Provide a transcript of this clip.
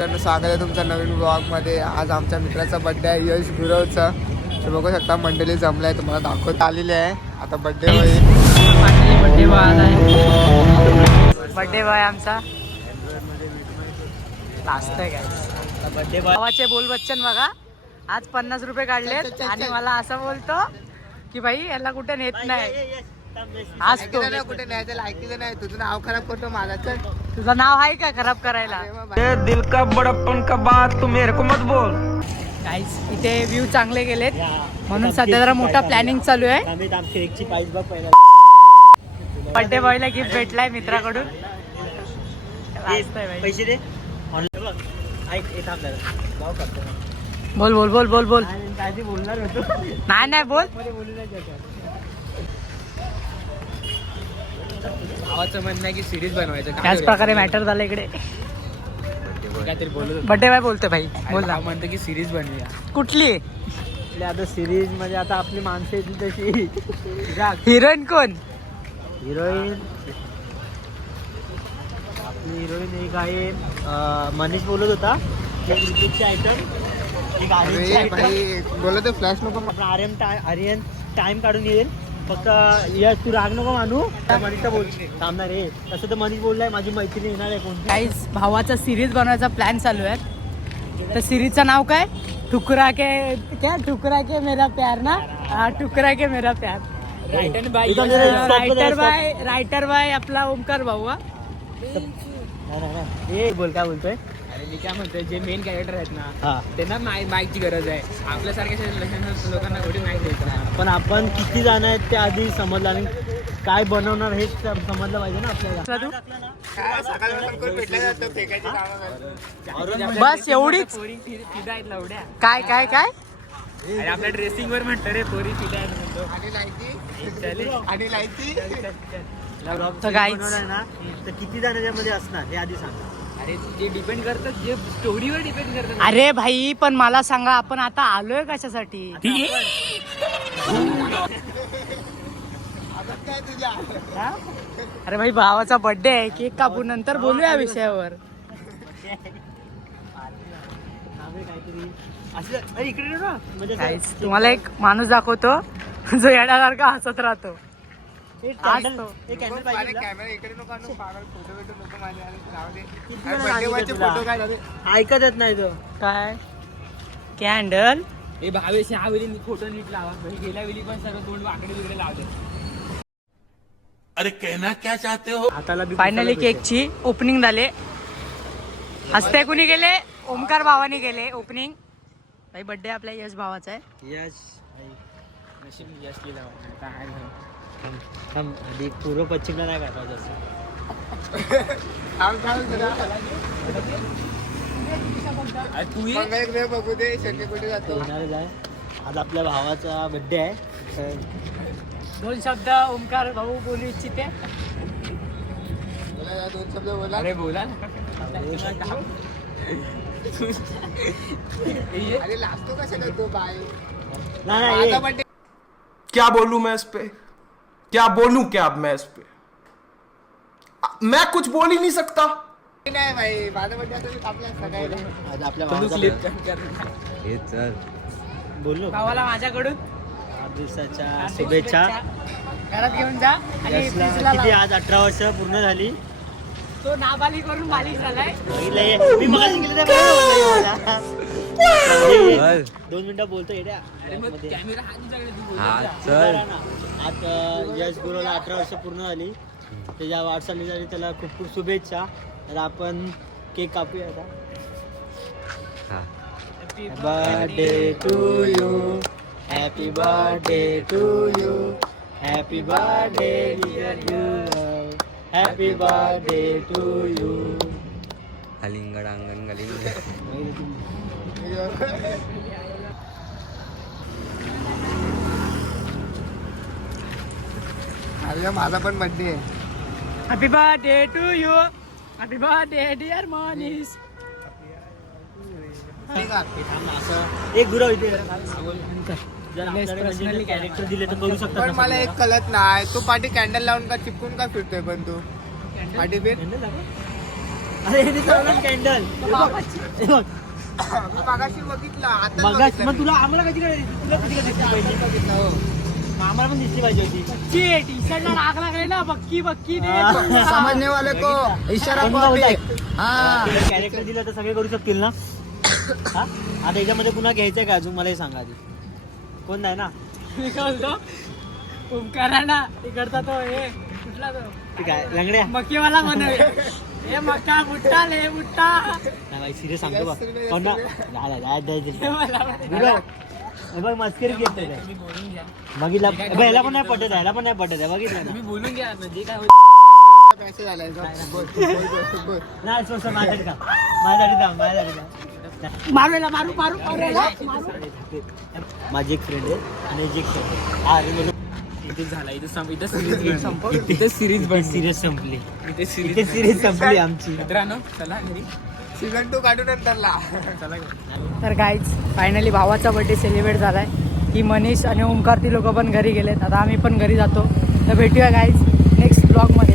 स्वागत आहे तुमच्या नवीन ब्लॉगमध्ये. आज आमच्या मित्राचा बर्थडे आहे, यश गुरवचा. तर बघू शकता मंडळी जमलाय, तुम्हाला दाखवत आलेले आहे. आता बर्थडे होईल. बर्थडे बॉय बर्थडे बॉय आमचा लास्ट आहे काय बर्थडे बॉयचे बोल बच्चन बघा. आज 50 रुपये काढलेत आणि मला असं बोलतो की भाई याला कुठे नेत नाही. आज तो कुठे न्यायचं लायकीचं नाही. तुझं नाव खराब करतो मला. तर तुझं नाव आहे का खराब करायला. दिल का बड़प्पन का बात तू मेरे को मत बोल. गाईस इथे व्ह्यू चांगले गेलेत म्हणून सध्या जरा मोठा प्लॅनिंग चालू आहे. बर्थडे बॉयला गिफ्ट भेटलाय मित्राकडून. पैसे दे. बोल बोल बोल बोल बोल. काय बोलणार होतो. नाही बोल. भावाचं म्हणणं आहे की सिरीज बनवायचं. त्याच प्रकारे मॅटर झालं इकडे. काहीतरी बोलत बर्थडे बॉय बोलतोय भाई. बोल ना. म्हणतो की सिरीज बनवूया. कुठली आता सिरीज म्हणजे आता आपली माणसं येतील तशी. हिरोईन कोण. हिरोईन आपली हिरोईन एक आहे मनीष बोलत होता. एक ऋतिकची आयटम, एक आर्यनची आयटम. बोलत फ्लॅश नको. आर्यन टाइम काढून येईल. फक्त यश तू राग नको मानू. मनीष बोलते थांबणार रे. तसं तर मनीष बोललाय माझी मैत्रीण येणार आहे कोणती. काहीच भावाचा सिरीज बनवायचा प्लॅन चालू आहे. तर सिरीजचं नाव काय. ठुकरा के मेरा प्यार ना. हा टुकरा के मेरा प्यार. रायटर बाय आपला ओमकार भाऊ. हे बोल काय बोलतोय. अरे मी काय म्हणतोय, जे मेन कॅरेक्टर आहेत ना हा त्यांना माईकची गरज आहे. आपल्यासारख्या लोकांना थोडी माईक द्यायचं. पण आपण किती जण आहेत ते आधी समजलं आणि काय बनवणार हेच समजलं पाहिजे ना आपल्याला. बस एवढीच. फिदा आहेत लवड्या. काय काय काय अरे आपल्या ड्रेसिंग वर म्हणतो रे पोरी फिदा आहेत म्हणतो. आणि लायकी तर गाईच बनवणार ना तर किती जण त्यामध्ये असणार हे आधी सांगा. अरे जे डिपेंड करतात, जे स्टोरीवर डिपेंड करतात. अरे भाई पण मला सांगा आपण आता आलोय कशासाठी. हा? अरे भाई भावाचा बर्थडे आहे, केक कापू नंतर बोलूया विषयावर. काहीतरी असं अरे इकडे ना म्हणजे Guys, तुम्हाला एक माणूस दाखवतो जो येण्यासारखा हसत राहतो. आज तो. कॅमेरा इकडे नको आणू. पागल फोटो बिटो नको माझे. किती वेळा सांगितलं तुला? फोटो काय ऐकत येत नाही तो. काय कॅन्डल. हे भावेश ह्या वेळी फोटो नीट लावा. गेल्या वेळी पण सर्व तोंड वाकडे तिकडे लावले. अरे कहना क्या चाहते हो. हाताला बी फायनली केकची ओपनिंग झाले. हस्ते कुणी गेले. ओमकार भावाने गेले ओपनिंग. भाई बर्थडे आपल्या यश भावाचा आहे. यश नशीब यश केला काय आधी पूर्व पश्चिमला नाही काय पाहिजे असं. तू बघू दे. शक्य कुठे जातो. येणारच आहे. आज आपल्या भावाचा बर्थडे आहे. तर दोन शब्द ओमकार भाऊ बोलू इच्छिते. दोन शब्द बोला. अरे बोला अरे लाजतो कशा करतो बाय. नाही माझा बर्थडे. क्या बोलूं मैं इस पे, क्या बोलूं क्या अब मैं इस पे. मैं कुछ बोल ही नहीं सकता. नाही भाई माझा बर्थडे आता मी कापला सकाळी. आज आपल्या तू भावाचा क्लिप birthday. कर. बोललो भावाला माझ्याकडून वाढदिवसाच्या शुभेच्छा. घरात घेऊन जा आणि यशला फ्रीजला किती लावा. आज 18 वर्ष पूर्ण झाली. तो नाबालिग करून मालिक झालाय. मी मगाशी गेले ते बरोबर बोलला मला. 2 मिनिटं बोलतो येड्या. अरे मग कॅमेरा हात तुझ्याकडे, तू बोल. आता यश गुरुला 18 वर्ष पूर्ण झाली. त्याच्या वाटचालीसाठी त्याला खूप खूप शुभेच्छा. तर आपण केक कापूया आता. Birthday to you. Happy birthday to you. Happy birthday dear you. Happy birthday to you. हलिंगड अंगण गलिंग. अरे माझा पण बर्थडे आहे. Happy birthday to you. Happy birthday dear Manish. एक गुरु इथे जर आपल्याला म्हणजे कॅरेक्टर दिले तर करू शकता. पण मला एक कळत नाही. तू पाठी कॅन्डल लावून का चिपकून का फिरतोय. पण तू पाठी फिर. अरे हे चालणार कॅन्डल मी मागाशी बघितला आता मग मग तुला आम्हाला कधी तुला कधी कधी दिसली पाहिजे मग आम्हाला पण दिसली पाहिजे होती टी शर्टला राग लागले ना बक्की बक्की समजने वाले को इशारा हा कॅरेक्टर दिलं तर सगळे करू शकतील ना हा आता याच्यामध्ये पुन्हा घ्यायचंय का अजून मलाही सांगा आधी कोण नाही ना मी काय बोलतो ओमकारा ना इकडचा तो हे कुठला तो ठीक आहे लंगड्या मक्कीवाला म्हणे हे मक्का बुट्टा ले बुट्टा नाही बाई सिरियस सांगतो बघ कोण ना हे मला म्हणे. बघ मस्करी घेतोय तुम्ही बोलून घ्या बघितला याला पण नाही पटत आहे याला पण नाही पटत आहे बघितलं ना तुम्ही बोलून घ्या म्हणजे काय मेसेज आलाय नाही सोड माझ्यासाठी थांब माझ्यासाठी थांब मारूला मारू मारू मारूला माझी एक फ्रेंड आहे आणि एक फ्रेंड आहे हा अरे बोलू इथे झाला इथे सिरीज इथे सिरीज इथे सिरियस संपली इथे इथे सिरीज संपली आमची मित्रांनो चला घरी सीझन 2 काढू नंतरला चला घरी तर गाईज फायनली भावाचा बर्थडे सेलिब्रेट झालाय की मनीष आणि ओमकार ती लोक पण घरी गेलेत आता आम्ही पण घरी जातो तर भेटूया गाईज नेक्स्ट ब्लॉगमध्ये